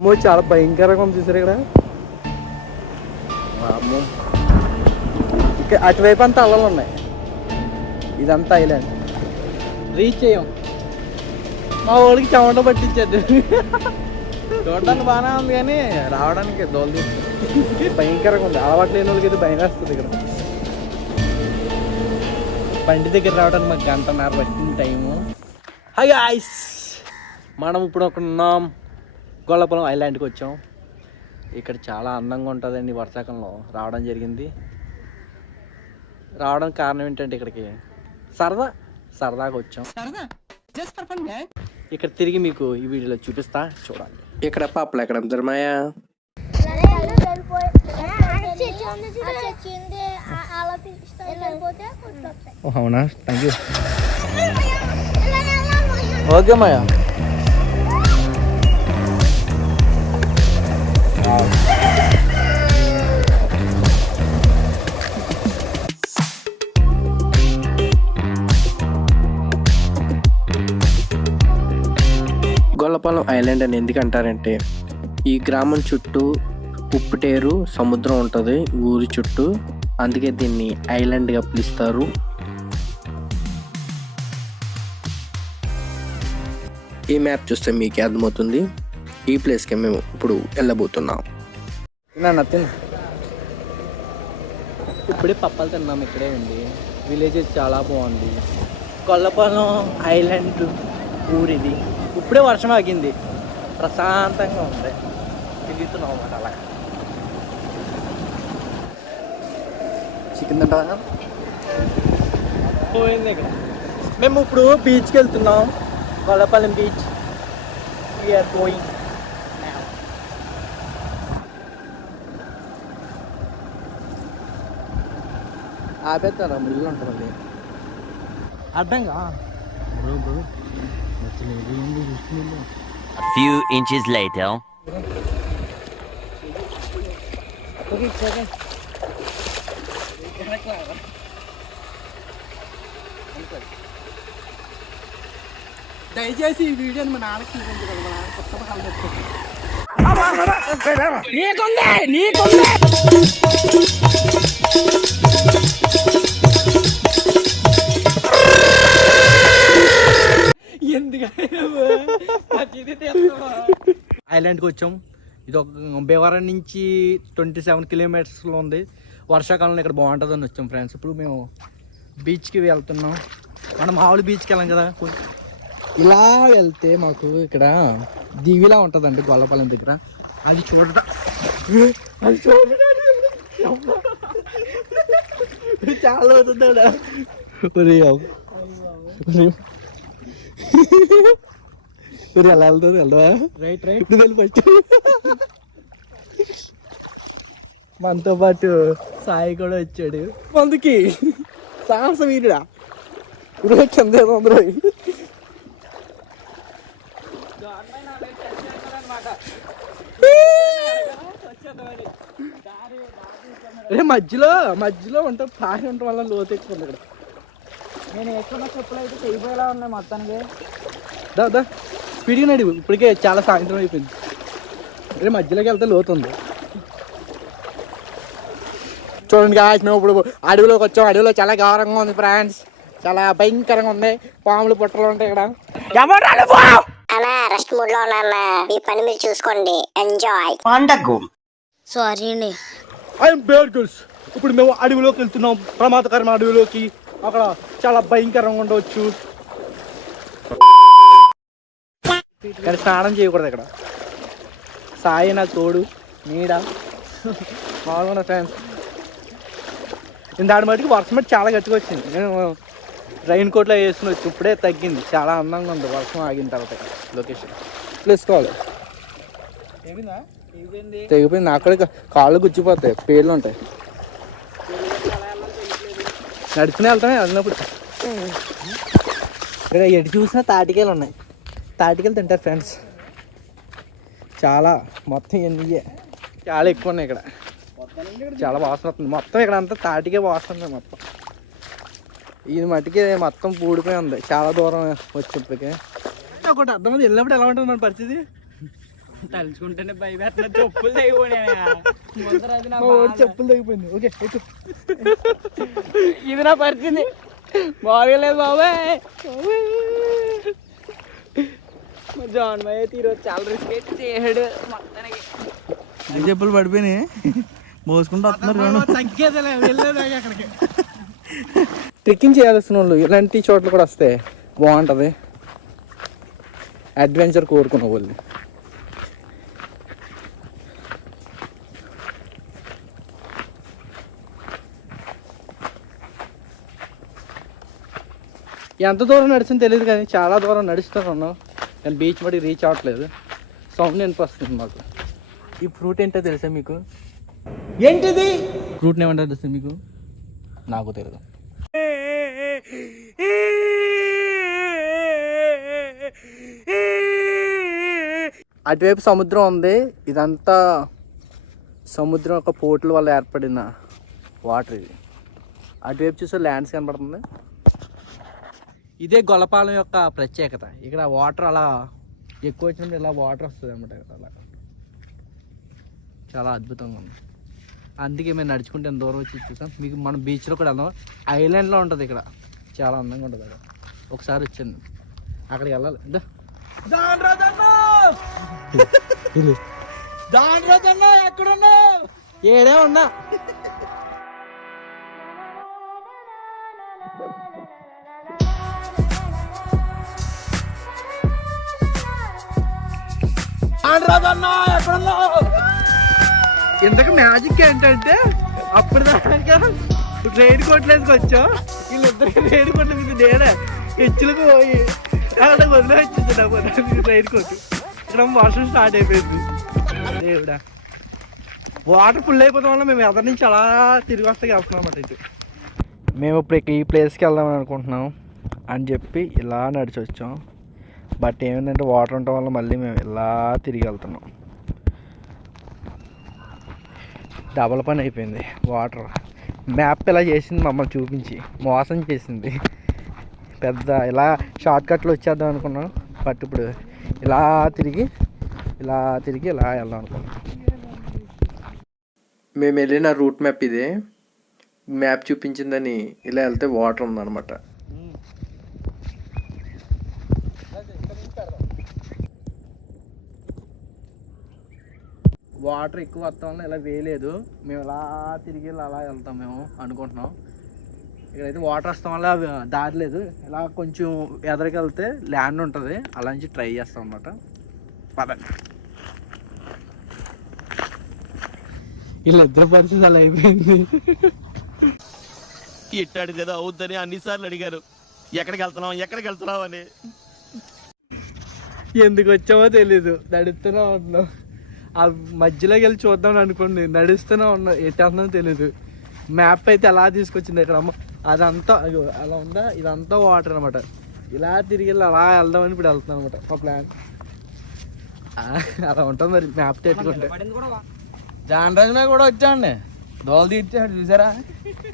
అమ్మో చాలా భయంకరంగా ఉంది చూసారు ఇక్కడ. అమ్మో ఇక్కడ అటువైపు అంతా అల్లలు ఉన్నాయి. ఇదంతా ఐలాండ్. రీచ్ చేయం. మా ఊరికి చెమట పట్టించాడు. చూడడానికి బాగానే ఉంది కానీ రావడానికి దోలు తీస్తుంది. భయంకరంగా ఉంది. అలవాటు లేని వాళ్ళకి అయితే భయం వేస్తుంది ఇక్కడ. బండి దగ్గర రావడానికి మాకు 1.5 గంట పట్టింది టైము. హాయ్ గాయ్స్, మనం ఇప్పుడు ఒక ఉన్నాం గొల్లపురం ఐలాండ్కి వచ్చాం. ఇక్కడ చాలా అందంగా ఉంటుందండి. వర్షాకాలంలో రావడం జరిగింది. రావడానికి కారణం ఏంటంటే ఇక్కడికి సరదాగా వచ్చాం. ఇక్కడ తిరిగి మీకు ఈ వీడియోలో చూపిస్తా, చూడండి. ఇక్కడ పాపలు ఎక్కడ ధర్మయ్య అవునా, thank you. Okay Maya. Gollapalem island అని ఎందుకంటారంటే ఈ గ్రామం చుట్టూ ఉప్పుటేరు సముద్రం ఉంటుంది ఊరి చుట్టూ, అందుకే దీన్ని ఐలాండ్గా పిలుస్తారు. ఈ మ్యాప్ చూస్తే మీకు అర్థమవుతుంది. ఈ ప్లేస్కి మేము ఇప్పుడు వెళ్ళబోతున్నాం. ఇప్పుడే పప్పాలు తిన్నాం. ఇక్కడే ఉంది. విలేజ్ చాలా బాగుంది. గొల్లపాలెం ఐలాండ్ ఊరిది. ఇప్పుడే వర్షం ఆగింది. ప్రశాంతంగా ఉంది. తిరుగుతున్నాం అన్నమాట. అలా చికెన్ తింటా పోయింది. ఇక్కడ మేము ఇప్పుడు బీచ్కి వెళ్తున్నాం. గొల్లపాలెం బీచ్. We are going. ఆపేస్తారా ముళ్ళు ఉంటుంది అడ్డంగా. A few inches later. దయచేసి ఈ వీడియోని మా నాన్నకి చూపించగలరు. మా నాన్న కొత్త పక్కన పెట్టుకుంటారు. ఐలాండ్కి వచ్చాం. ఇది ఒక భీమవరం నుంచి 27 కిలోమీటర్స్లో ఉంది. వర్షాకాలంలో ఇక్కడ బాగుంటుందని వచ్చాం ఫ్రెండ్స్. ఇప్పుడు మేము బీచ్కి వెళ్తున్నాం. మనం మామూలు బీచ్కి వెళ్ళాం కదా, ఇలా వెళ్తే మాకు ఇక్కడ దివిలా ఉంటుందండి గొల్లపాలెం దగ్గర. అది చూడటం చాలా అవుతుంది. ఎలా వెళ్తారు? వెళ్దా రైట్ ఫస్ట్. మనతో పాటు సాయి కూడా వచ్చాడు. మందుకి సాహస వీరుడా. కింద అందరూ మధ్యలో ఉంటాం. పారి ఉండటం వల్ల లోతు ఎక్కువ ఉంది ఇక్కడ. నేను ఎక్కువ చెప్పులు అయితే చెయ్యిపోయేలా ఉన్నాయి మొత్తానికి. దా స్పీడ్గా నడివు. ఇప్పటికే చాలా సాయంత్రం అయిపోయింది. అదే మధ్యలోకి వెళ్తే లోతు ఉంది. చూడండి గాయ్స్, మేము ఇప్పుడు అడవిలోకి వచ్చాం. అడవిలో చాలా ఘోరంగా ఉంది ఫ్రెండ్స్. చాలా భయంకరంగా ఉంది. పాములు పుట్టలు ఉంటాయి ఇక్కడ. రెస్ట్ మూడ్ లో ఉన్నా. మీ పని మీరు చూసుకోండి. ఎంజాయ్. సారీ అండి. I'm Bear Grylls. ఇప్పుడు మేము అడవిలోకి వెళ్తున్నాం. ప్రమాదకరమైన అడవిలోకి. అక్కడ చాలా భయంకరంగా ఉండవచ్చు. కానీ స్నానం చేయకూడదు ఇక్కడ. సాయి నాకు తోడు నీడ బాగున్నా ఫ్రెండ్స్. దాని మటుకు వర్షం మట్టి చాలా గట్టిగా వచ్చింది. నేను రైన్ కోట్లో వేసుకుని వచ్చి ఇప్పుడే తగ్గింది. చాలా అందంగా ఉంది వర్షం ఆగిన తర్వాత. లొకేషన్ ప్లేస్ కావాలి. తెగిపోయింది. నాకు కూడా కాళ్ళు గుచ్చిపోతాయి. పేర్లు ఉంటాయి. నడుచుకుని వెళ్తామే వెళ్ళినప్పుడు. ఇక్కడ ఎటు చూసినా తాటికాయలు ఉన్నాయి. తాటికాయలు తింటారు ఫ్రెండ్స్. చాలా మొత్తం ఎన్ని చాలా ఎక్కువ ఉన్నాయి ఇక్కడ. చాలా వాసన వస్తుంది. మొత్తం ఇక్కడ అంతా తాటికే వాసన ఉంది మొత్తం. ఇది మట్టికి మొత్తం పూడిపోయి ఉంది. చాలా దూరం వచ్చేప్పటికే. ఒకటి అర్థమైంది. వెళ్ళినప్పుడు ఎలా ఉంటుంది మన పరిస్థితి? తలుచుకుంటేనే భయపెట్టిన చెప్పులు తెగిపోయినా ముందర అది నా చెప్పులు తగ్గిపోయింది. ఓకే ఇది నా పరిస్థితి బాగలేదు బాబాయ్. జాన్ భయ్య ఈరోజు చాలా రిస్క్ అయితే చేసాడు మొత్తానికి. చెప్పులు పడిపోయినాయి మోసుకుంటూ వస్తున్నారు. తగ్గేదిలే వెళ్ళలేదు అక్కడికి. ట్రెక్కింగ్ చేయాల్సిన వాళ్ళు ఇలాంటి చోట్ల కూడా వస్తే బాగుంటుంది. అడ్వెంచర్ కోరుకున్న వాళ్ళు. ఎంత దూరం నడిచింది తెలియదు కానీ చాలా దూరం నడుస్తూనే ఉన్నాం కానీ బీచ్ మటుకు రీచ్ అవ్వట్లేదు. సౌండ్ వినిపిస్తుంది మాకు. ఈ ఫ్రూట్ ఏంటో తెలుసా మీకు? ఏంటిది ఫ్రూట్ని ఏమంటారు తెలుసా మీకు? నాకు తెలియదు. అటువైపు సముద్రం ఉంది. ఇదంతా సముద్రం యొక్క పోర్టుల వల్ల ఏర్పడిన వాటర్. ఇది అటువైపు చూస్తే ల్యాండ్స్ కనబడుతుంది. ఇదే గొల్లపాలెం యొక్క ప్రత్యేకత. ఇక్కడ వాటర్ అలా ఎక్కువ వచ్చినప్పుడు ఇలా వాటర్ వస్తుంది అనమాట. అలా చాలా అద్భుతంగా ఉంది. అందుకే మేము నడుచుకుంటే ఎంత దూరం వచ్చి చూసాం. మీకు మన బీచ్లో కూడా వెళ్దాం. ఐలాండ్లో ఉంటుంది ఇక్కడ, చాలా అందంగా ఉంటుంది. అక్కడ ఒకసారి వచ్చాను, అక్కడికి వెళ్ళాలి. ఎక్కడున్నా ఏడే ఉన్నా. ఇంతకు మ్యాజిక్ ఏంటంటే అప్పుడు దాకా ట్రైన్ కొట్లేసుకు వచ్చాం. వీళ్ళిద్దరికి ట్రైన్ కొట్ల మీద నేనే హెచ్చులకు పోయి అక్కడ వదిలే వచ్చింది ట్రైన్ కొట్టి. ఇక్కడ వర్షం స్టార్ట్ అయిపోయింది. దేవుడా, వాటర్ ఫుల్ అయిపోతాం వల్ల మేము ఎదరి నుంచి అలా తిరిగి వస్తే వెళ్తున్నాం అన్నమాట. ఇటు మేము ఇప్పుడు ఈ ప్లేస్కి వెళ్దామని అనుకుంటున్నాం అని చెప్పి ఇలా నడిచి వచ్చాం. బట్ ఏమైందంటే వాటర్ ఉండటం వల్ల మళ్ళీ మేము ఇలా తిరిగి వెళ్తున్నాం. డబల్ పని అయిపోయింది. వాటర్ మ్యాప్ ఇలా చేసింది, మమ్మల్ని చూపించి మోసం చేసింది. పెద్ద ఇలా షార్ట్ కట్లో వచ్చేద్దాం అనుకున్నాం. బట్ ఇప్పుడు ఇలా తిరిగి ఇలా వెళ్దాం అనుకున్నాం. మేము వెళ్ళిన రూట్ మ్యాప్ ఇదే. మ్యాప్ చూపించిందని ఇలా వెళ్తే వాటర్ ఉందన్నమాట. వాటర్ ఎక్కువ వస్తాం వల్ల ఇలా వేయలేదు. మేము ఇలా తిరిగి అలా వెళ్తాం మేము అనుకుంటున్నాం. ఇక్కడైతే వాటర్ వస్తాం వల్ల దారలేదు. ఇలా కొంచెం ఎదరికి వెళ్తే ల్యాండ్ ఉంటుంది, అలా నుంచి ట్రై చేస్తాం అన్నమాట. పదండి. వీళ్ళిద్దరు పరిస్థితి అలా అయిపోయింది. ఇట్టాడు కదా అవుద్దని అన్నిసార్లు అడిగారు, ఎక్కడికి వెళ్తున్నావు అని. ఎందుకు వచ్చామో తెలీదు, నడుస్తూనే ఉన్నాం. ఆ మధ్యలోకి వెళ్ళి చూద్దాం అనుకోండి, నడుస్తూనే ఉన్నాం. ఎటు వెళ్తుందో తెలీదు. మ్యాప్ అయితే ఎలా తీసుకొచ్చింది ఇక్కడ అమ్మ. అదంతా అలా ఉందా, ఇదంతా వాటర్ అనమాట. ఇలా తిరిగి వెళ్ళి అలా వెళ్దామని ఇప్పుడు వెళ్తున్నాం అనమాట మా ప్లాన్. అలా ఉంటుంది మరి మ్యాప్ తెచ్చుకుంటే. జానరాజు మీద కూడా వచ్చాండి, దోలు తీర్చాడు చూసారా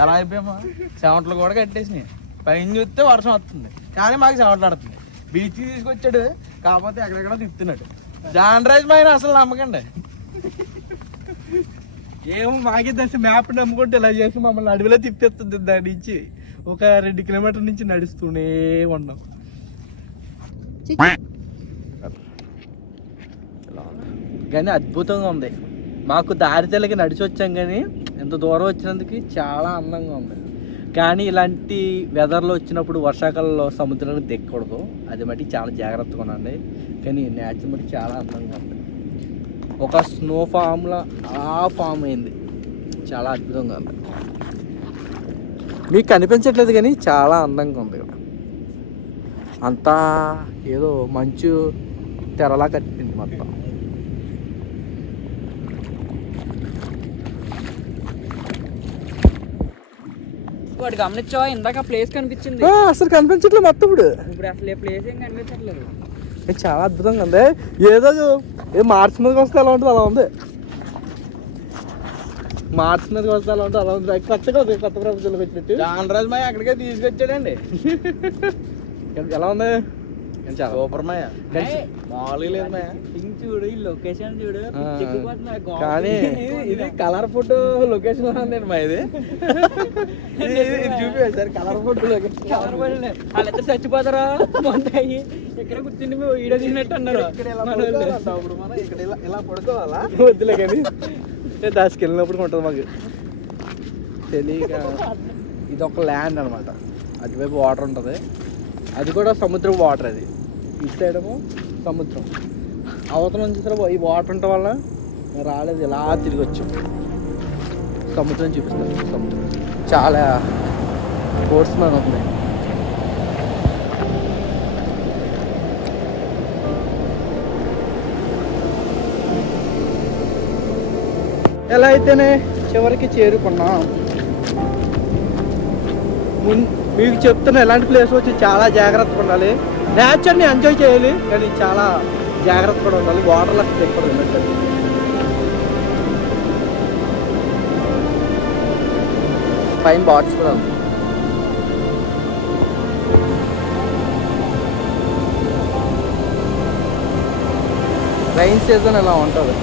ఎలా అయిపోయామా. చెమటలు కూడా కట్టేసినాయి. పైన చూస్తే వర్షం వస్తుంది కానీ మాకు చెమటలు ఆడుతుంది. బీచ్కి తీసుకొచ్చాడు కాకపోతే ఎక్కడెక్కడ తిప్పుతున్నాడు. జానరాజు పైన అసలు నమ్మకండి. ఏమో మాకే తెలిసి మ్యాప్ నమ్ముకుంటే ఇలా చేసి మమ్మల్ని అడవిలో తిప్పేస్తుంది. దాని నుంచి ఒక 2 కిలోమీటర్ల నుంచి నడుస్తూనే ఉన్నాం. కానీ అద్భుతంగా ఉంది. మాకు దారి తెలకి నడిచి వచ్చాం కానీ ఎంత దూరం వచ్చినందుకు చాలా అందంగా ఉంది. కానీ ఇలాంటి వెదర్లో వచ్చినప్పుడు వర్షాకాలంలో సముద్రానికి దిక్కకూడదు. అది మట్టి చాలా జాగ్రత్తగా ఉండండి. కానీ నేచర్ మట్టి చాలా అందంగా ఉంది. ఒక స్నో ఫామ్లా అలా ఫామ్ అయింది. చాలా అద్భుతంగా ఉంది. మీకు కనిపించట్లేదు కానీ చాలా అందంగా ఉంది. ఇక్కడ అంతా ఏదో మంచు తెరలా కట్టింది మొత్తం. వాడు గమనించావా, ఇందాక ప్లేస్ కనిపించింది, అసలు కనిపించట్లేదు మొత్తం. ఇప్పుడు అసలు ఏ ప్లేస్ ఏం కనిపించట్లేదు. చాలా అద్భుతంగా ఉంది. ఏదో మార్చి మీదకి వస్తే అలా ఉంటుంది, అలా ఉంది. మార్చి మీదకి వస్తే అలా ఉంటుంది, అలా ఉంది. కొత్తగా ఉంది, కొత్త ప్రపంచంలోకి వచ్చినట్టు. జానరాజు మాయ అక్కడికే తీసుకొచ్చాడండి. ఎలా ఉంది? కానీ చాలా సూపర్ మాయ మామూలుగా లేదు మాయ చూడు ఈ లొకేషన్ చూడు కానీ ఇది కలర్ ఫోటో లొకేషన్ ఉంది మా ఇది చూపి సార్ కలర్ ఫోటో లొకేషన్ వాళ్ళిద్దరు చచ్చిపోతారా బాగుంటాయి ఇక్కడ కూర్చుని వీడియో తీసినట్టు అన్నారు ఇప్పుడు మనం ఇక్కడ ఇలా పడుకోవాలా వద్దులే కానీ దానికి వెళ్ళినప్పుడు ఉంటుంది మాకు తెలియక ఇది ఒక ల్యాండ్ అనమాట, అటువైపు వాటర్ ఉంటుంది, అది కూడా సముద్రం వాటర్. అది ఇటు సైడ్ ఏమో సముద్రం, అవతల నుంచి సరే ఈ వాటర్ ఉండటం వల్ల మేము రాలేదు, ఇలా తిరిగి వచ్చాం. సముద్రం చూపిస్తాను, సముద్రం చాలా ఫోర్స్ మ్యాన్ ఉంది. ఎలా అయితేనే చివరికి చేరుకున్నాం. మీకు చెప్తున్న ఎలాంటి ప్లేస్ వచ్చి చాలా జాగ్రత్తగా ఉండాలి, నేచర్ని ఎంజాయ్ చేయాలి, కానీ చాలా జాగ్రత్త కూడా ఉండాలి. వాటర్లో ఎక్కువ ఉండదు. పైన బాట్స్ కూడా ఉంది. రైన్ సీజన్ ఎలా ఉంటుంది.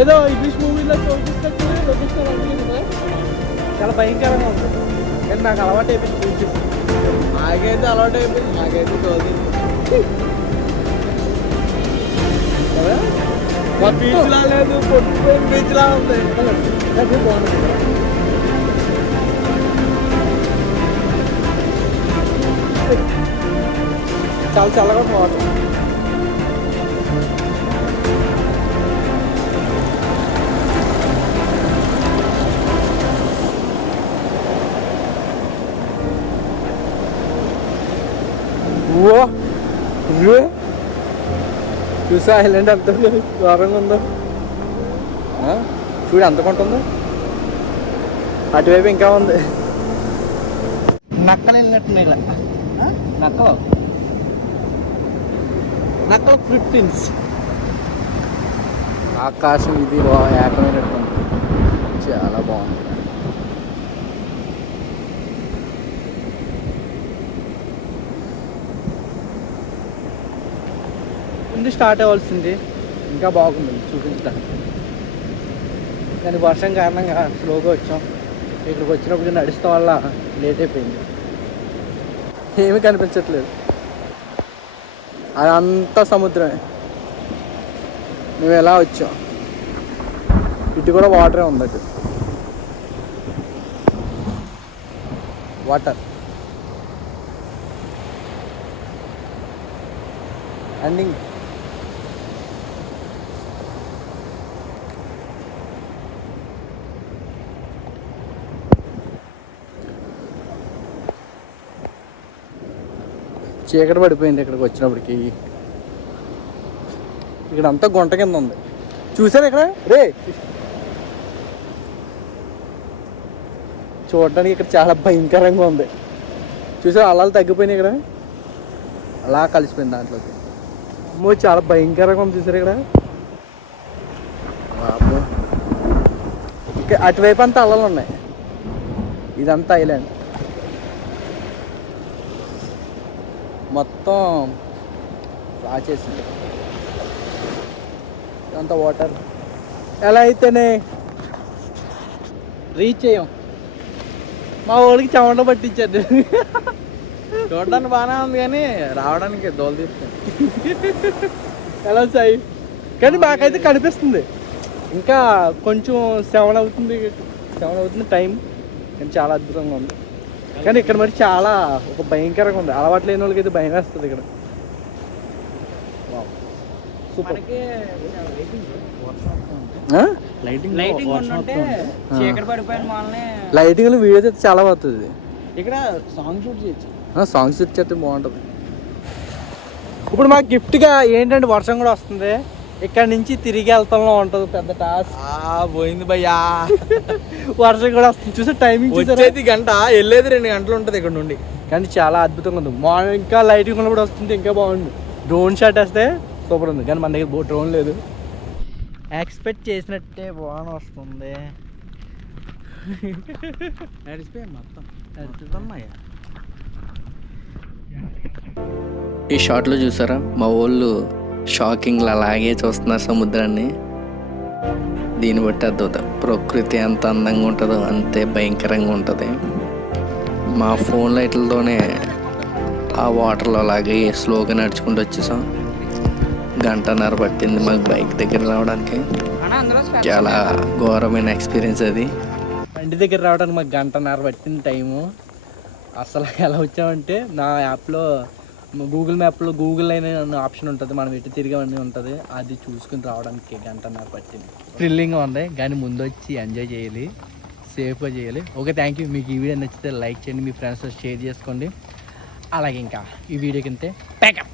ఏదో ఇంగ్లీష్ మూవీలో చూపిస్తూ చాలా భయంకరంగా ఉంది, కానీ నాకు అలవాటు అయిపోయింది చూసి. నాకైతే అలవాటు అయిపోయింది, నాకైతే తోలింది. బీచ్ లా లేదు, పొట్టుపోయిన బీచ్ లా ఉంది. బాగుంటుంది. చాలా చల్లగా బాగుంటుంది. చూసా ఐలాండ్ ఎంత దూరంగా ఉందో, చూడు ఎంత కొంటుందో. అటువైపు ఇంకా ఉంది. నక్కలు వెళ్ళినట్టున్నాయి ఇలా, నక్కల ఫుట్ ప్రింట్స్. ఆకాశం ఇది ఏకమైనట్టుంది, చాలా బాగుంది. ముందు స్టార్ట్ అవ్వాల్సింది, ఇంకా బాగుంది చూపించడానికి, కానీ వర్షం కారణంగా స్లోగా వచ్చాం. ఇక్కడికి వచ్చినప్పుడు నడుస్తా వల్ల లేట్ అయిపోయింది, ఏమీ కనిపించట్లేదు. అదంతా సముద్రమే. మేము ఎలా వచ్చాం, ఇటు కూడా వాటరే ఉంది. అటు వాటర్ ఎండింగ్. చీకటి పడిపోయింది ఇక్కడికి వచ్చినప్పటికి. ఇక్కడ అంతా గుంట కింద ఉంది, చూసారు ఇక్కడ రే. చూడడానికి ఇక్కడ చాలా భయంకరంగా ఉంది. చూసారు అల్లాలు తగ్గిపోయినాయి, ఇక్కడ అలా కలిసిపోయింది దాంట్లోకి. అమ్మో చాలా భయంకరంగా ఉంది, చూసారు ఇక్కడ. ఇక్కడ అటువైపు అంతా అల్లలు ఉన్నాయి, ఇదంతా ఐలాండ్ మొత్తం రాచేసింది. అంత వాటర్. ఎలా అయితేనే రీచ్ అయ్యాం. మా ఊళ్ళకి చెమట పట్టించారు. చూడడానికి బాగానే ఉంది, కానీ రావడానికి దోలు తీస్తుంది. ఎలా సాయి, కానీ మాకైతే కనిపిస్తుంది ఇంకా కొంచెం 7 అవుతుంది టైం, కానీ చాలా అద్భుతంగా ఉంది. కానీ ఇక్కడ మరి చాలా ఒక భయంకరంగా ఉంది, అలవాటు లేని వాళ్ళకి అయితే భయం వేస్తుంది ఇక్కడ. సూపర్. లైటింగ్ ఉంటే చీకటి పడిపోయిన వాళ్ళని లైటింగ్ వీడియోస్ అయితే చాలా బాగుంటుంది. ఇక్కడ సాంగ్ షూట్ చేయొచ్చు, సాంగ్స్ చేస్తే బాగుంటుంది. ఇప్పుడు మాకు గిఫ్ట్గా ఏంటంటే వర్షం కూడా వస్తుంది, ఇక్కడ నుంచి తిరిగి వెళ్తాంలో ఉంటుంది పెద్ద టాస్క్. పోయింది భయ్యా. వర్షం కూడా వస్తుంది, చూసే టైమింగ్ వచ్చేది గంట, వెళ్ళేది 2 గంటలు ఉంటుంది ఇక్కడ నుండి. కానీ చాలా అద్భుతంగా ఉంది. మార్నింగ్ ఇంకా లైటింగ్ ఉన్నప్పుడు వస్తుంది, ఇంకా బాగుంది. డ్రోన్ షాట్ వేస్తే సూపర్ ఉంది, కానీ మన దగ్గర డ్రోన్ లేదు. ఎక్స్పెక్ట్ చేసినట్టే వాన వస్తుంది. నడిచిపోయాం మొత్తం నడుస్తున్నాయా. ఈ షాట్లో చూసారా మా వాళ్ళు షాకింగ్లో అలాగే చూస్తున్నారు సముద్రాన్ని. దీన్ని బట్టి అర్థం ప్రకృతి ఎంత అందంగా ఉంటుందో అంతే భయంకరంగా ఉంటుంది. మా ఫోన్ లైట్లతోనే ఆ వాటర్లో అలాగే స్లోగా నడుచుకుంటూ వచ్చేసాం. 1.5 గంట పట్టింది మాకు బైక్ దగ్గర రావడానికి. చాలా ఘోరమైన ఎక్స్పీరియన్స్ అది. బండి దగ్గర రావడానికి మాకు 1.5 గంట పట్టింది టైము. అసలు ఎలా వచ్చామంటే నా యాప్లో గూగుల్ మ్యాప్లో గూగుల్ అనే ఆప్షన్ ఉంటుంది, మనం ఎటు తిరిగామని ఉంటుంది, అది చూసుకుని రావడానికి 1.5 గంట పట్టింది. థ్రిల్లింగ్గా ఉంది కానీ ముందు వచ్చి ఎంజాయ్ చేయాలి, సేఫ్గా చేయాలి. Okay, thank you. మీకు ఈ వీడియో నచ్చితే లైక్ చేయండి, మీ ఫ్రెండ్స్తో షేర్ చేసుకోండి. అలాగే ఇంకా ఈ వీడియో కింద ప్యాకప్.